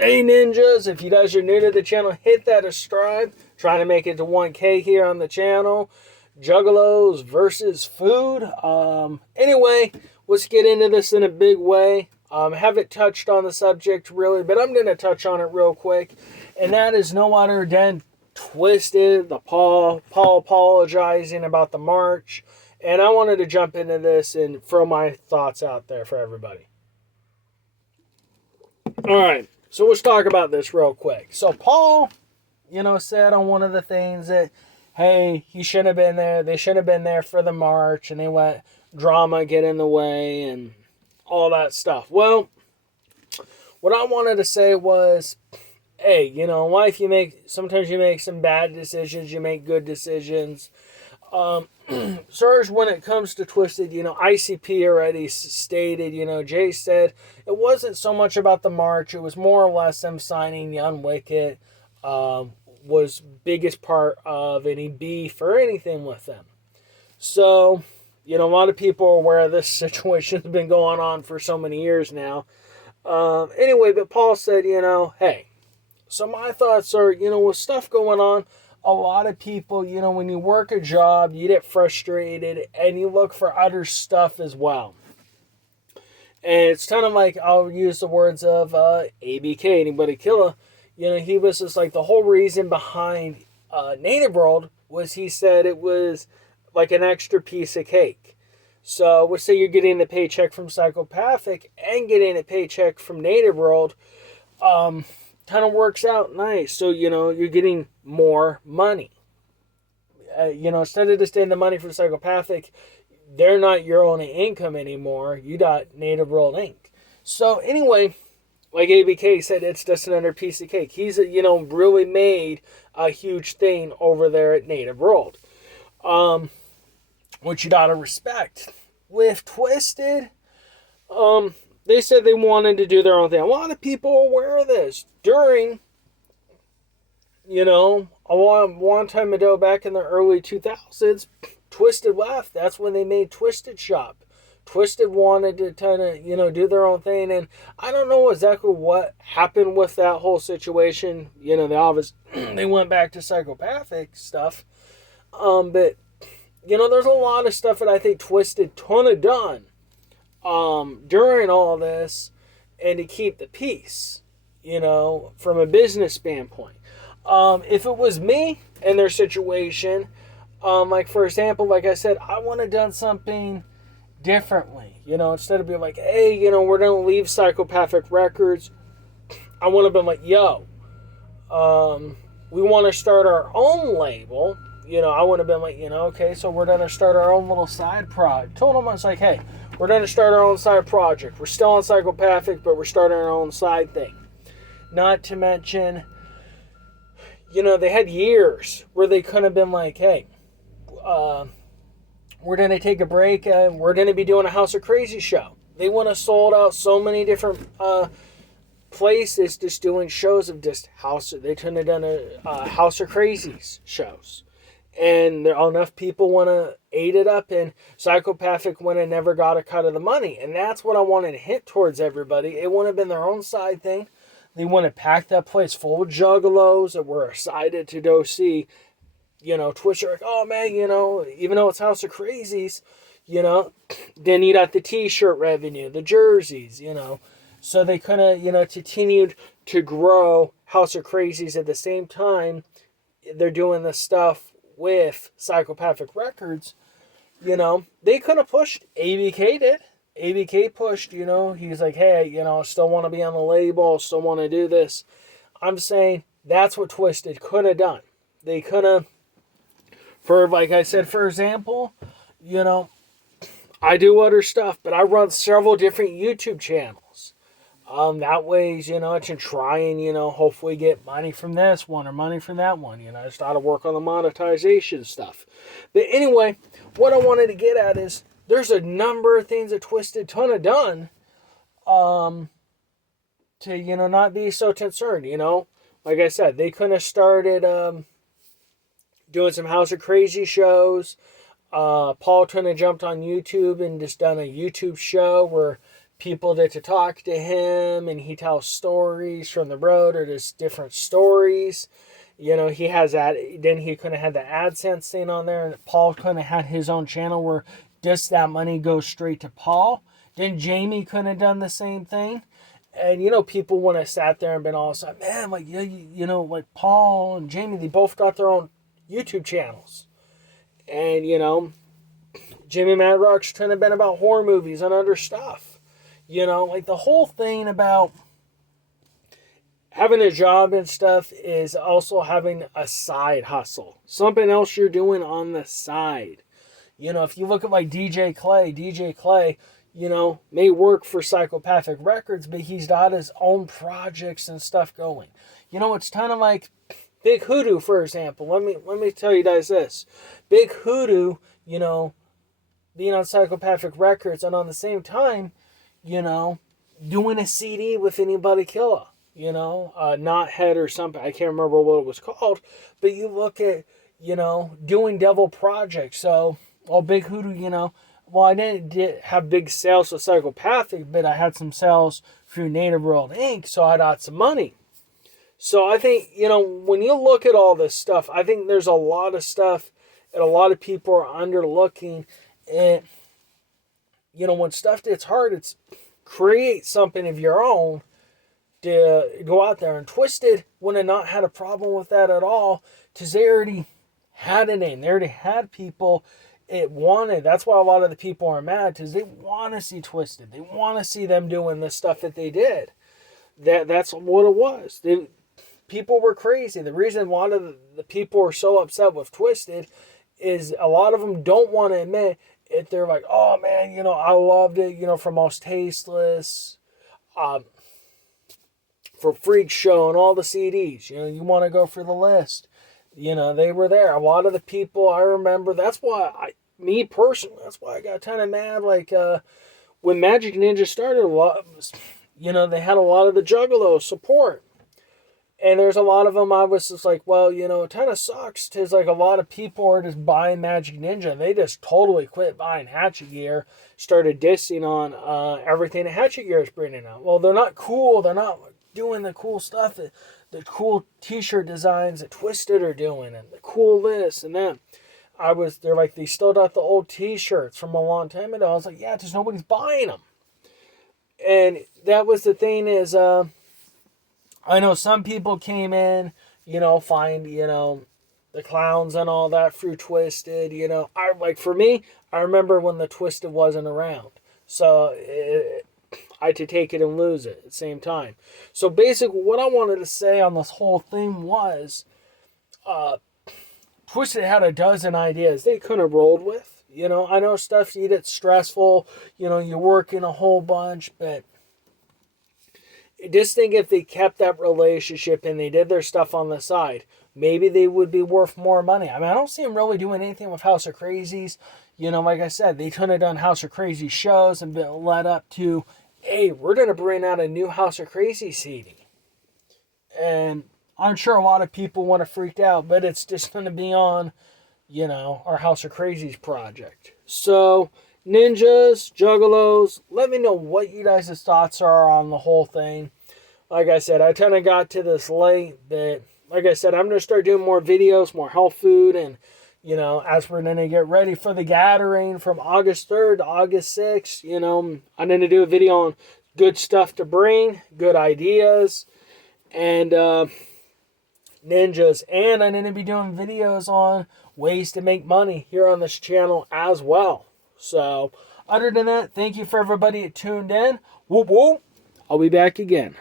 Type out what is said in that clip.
Hey ninjas, if you guys are new to the channel, hit that subscribe. Trying to make it to 1K here on the channel. Juggalos versus food. Anyway, let's get into this in a big way. Haven't touched on the subject really, but I'm going to touch on it real quick. And that is no other than Twiztid, the Paul apologizing about the march. And I wanted to jump into this and throw my thoughts out there for everybody. Alright, so let's talk about this real quick. So Paul, said on one of the things that, hey, he shouldn't have been there. They shouldn't have been there for the march, and they let drama get in the way and all that stuff. Well, what I wanted to say was, hey, in life sometimes you make some bad decisions, you make good decisions. Serge, when it comes to Twiztid, ICP already stated, Jay said it wasn't so much about the march, it was more or less them signing Young Wicket, was biggest part of any beef or anything with them. So, a lot of people are aware of this situation has been going on for so many years now. Anyway, but Paul said, hey, so my thoughts are, with stuff going on, a lot of people, when you work a job, you get frustrated and you look for other stuff as well. And it's kind of like, I'll use the words of ABK, Anybody Killer. He was just like, the whole reason behind Native World was he said it was like an extra piece of cake. So let's say you're getting a paycheck from Psychopathic and getting a paycheck from Native World. Kind of works out nice. So, you're getting more money. Instead of just getting the money from Psychopathic, they're not your only income anymore. You got Native World Inc. So, anyway, like ABK said, it's just another piece of cake. He's, really made a huge thing over there at Native World. Which you gotta respect. With Twiztid, they said they wanted to do their own thing. A lot of people are aware of this. During, a long time ago, back in the early 2000s, Twiztid left. That's when they made Twiztid Shop. Twiztid wanted to kind of, do their own thing. And I don't know exactly what happened with that whole situation. They went back to Psychopathic stuff. But, there's a lot of stuff that I think Twiztid ton of done during all this and to keep the peace, from a business standpoint. If it was me in their situation, like for example, like I said, I want to have done something differently, instead of being like, hey, we're going to leave Psychopathic Records. I want to be like, yo, we want to start our own label. I would have been like, okay, so we're going to start our own little side project. Told them, I was like, hey, we're going to start our own side project. We're still on Psychopathic, but we're starting our own side thing. Not to mention, they had years where they could have been like, hey, we're going to take a break and we're going to be doing a House of Crazy show. They would have sold out so many different places just doing shows of just they couldn't have done a House of Crazies shows. And enough people want to eat it up, and Psychopathic went and never got a cut of the money. And that's what I wanted to hint towards everybody. It wouldn't have been their own side thing. They want to pack that place full of juggalos that were excited to go see, Twitch. Like, oh man, even though it's House of Crazies, then you got the t-shirt revenue, the jerseys, So they kind of, continued to grow House of Crazies at the same time. They're doing the stuff with Psychopathic Records. They could have pushed. ABK did. ABK pushed, he's like, hey, I still want to be on the label, still want to do this. I'm saying that's what Twiztid could have done. They could have, like I said, for example, I do other stuff, but I run several different YouTube channels. That way, I can try and, hopefully get money from this one or money from that one. I just got to work on the monetization stuff. But anyway, what I wanted to get at is there's a number of things that Twiztid ton of done to, not be so concerned, Like I said, they could have started doing some House of Crazy shows. Paul could have jumped on YouTube and just done a YouTube show where people to talk to him, and he tells stories from the road or just different stories. You know, he has that. Then he couldn't have the AdSense thing on there, and Paul couldn't have had his own channel where just that money goes straight to Paul. Then Jamie couldn't have done the same thing. And, you know, people want to sat there and been all like, man, like, you know, like Paul and Jamie, they both got their own YouTube channels. And, you know, Jimmy Madrox couldn't have been about horror movies and other stuff. You know, like the whole thing about having a job and stuff is also having a side hustle. Something else you're doing on the side. You know, if you look at like DJ Clay, you know, may work for Psychopathic Records, but he's got his own projects and stuff going. You know, it's kind of like Big Hoodoo, for example. Let me tell you guys this. Big Hoodoo, you know, being on Psychopathic Records, and on the same time, you know, doing a CD with Anybody Killer. You know, Not Head or something. I can't remember what it was called. But you look at, you know, doing devil projects. So, well, Big Hoodoo, you know, well, I didn't have big sales with Psychopathic, but I had some sales through Native World Inc., so I got some money. So I think, you know, when you look at all this stuff, I think there's a lot of stuff that a lot of people are underlooking. And, you know, when stuff gets hard, it's create something of your own to go out there. And Twiztid would have not had a problem with that at all, because they already had a name. They already had people it wanted. That's why a lot of the people are mad, because they want to see Twiztid. They want to see them doing the stuff that they did. That's what it was. People were crazy. The reason a lot of the people are so upset with Twiztid is a lot of them don't want to admit it. They're like, oh man, you know, I loved it, you know, for Most Tasteless, for Freak Show and all the CDs. You know, you want to go for the list. You know, they were there. A lot of the people I remember, that's why me personally, that's why I got kind of mad. Like, when Magic Ninja started, you know, they had a lot of the Juggalos support. And there's a lot of them I was just like, well, you know, it kind of sucks, because like a lot of people are just buying Magic Ninja. They just totally quit buying Hatchet Gear, started dissing on everything that Hatchet Gear is bringing out. Well, they're not cool. They're not doing the cool stuff, the cool t-shirt designs that Twiztid are doing, and the cool this and that. They're like, they still got the old t-shirts from a long time ago. I was like, yeah, just nobody's buying them. And that was the thing is, I know some people came in, you know, find, you know, the clowns and all that through Twiztid, you know. For me, I remember when the Twiztid wasn't around. So I had to take it and lose it at the same time. So basically what I wanted to say on this whole thing was, Twiztid had a dozen ideas they could have rolled with. You know, I know stuff you get stressful, you know, you're working a whole bunch, but just think if they kept that relationship and they did their stuff on the side, maybe they would be worth more money. I mean, I don't see them really doing anything with House of Crazies. You know, like I said, they could have done House of Crazy shows and been led up to, hey, we're going to bring out a new House of Crazy CD. And I'm sure a lot of people want to freak out, but it's just going to be on, you know, our House of Crazies project. So, Ninjas, Juggalos, let me know what you guys' thoughts are on the whole thing. Like I said, I kind of got to this late, but like I said, I'm going to start doing more videos, more health food, and, you know, as we're going to get ready for the gathering from August 3rd to August 6th, you know, I'm going to do a video on good stuff to bring, good ideas, and ninjas. And I'm going to be doing videos on ways to make money here on this channel as well. So, other than that, thank you for everybody that tuned in. Whoop whoop. I'll be back again.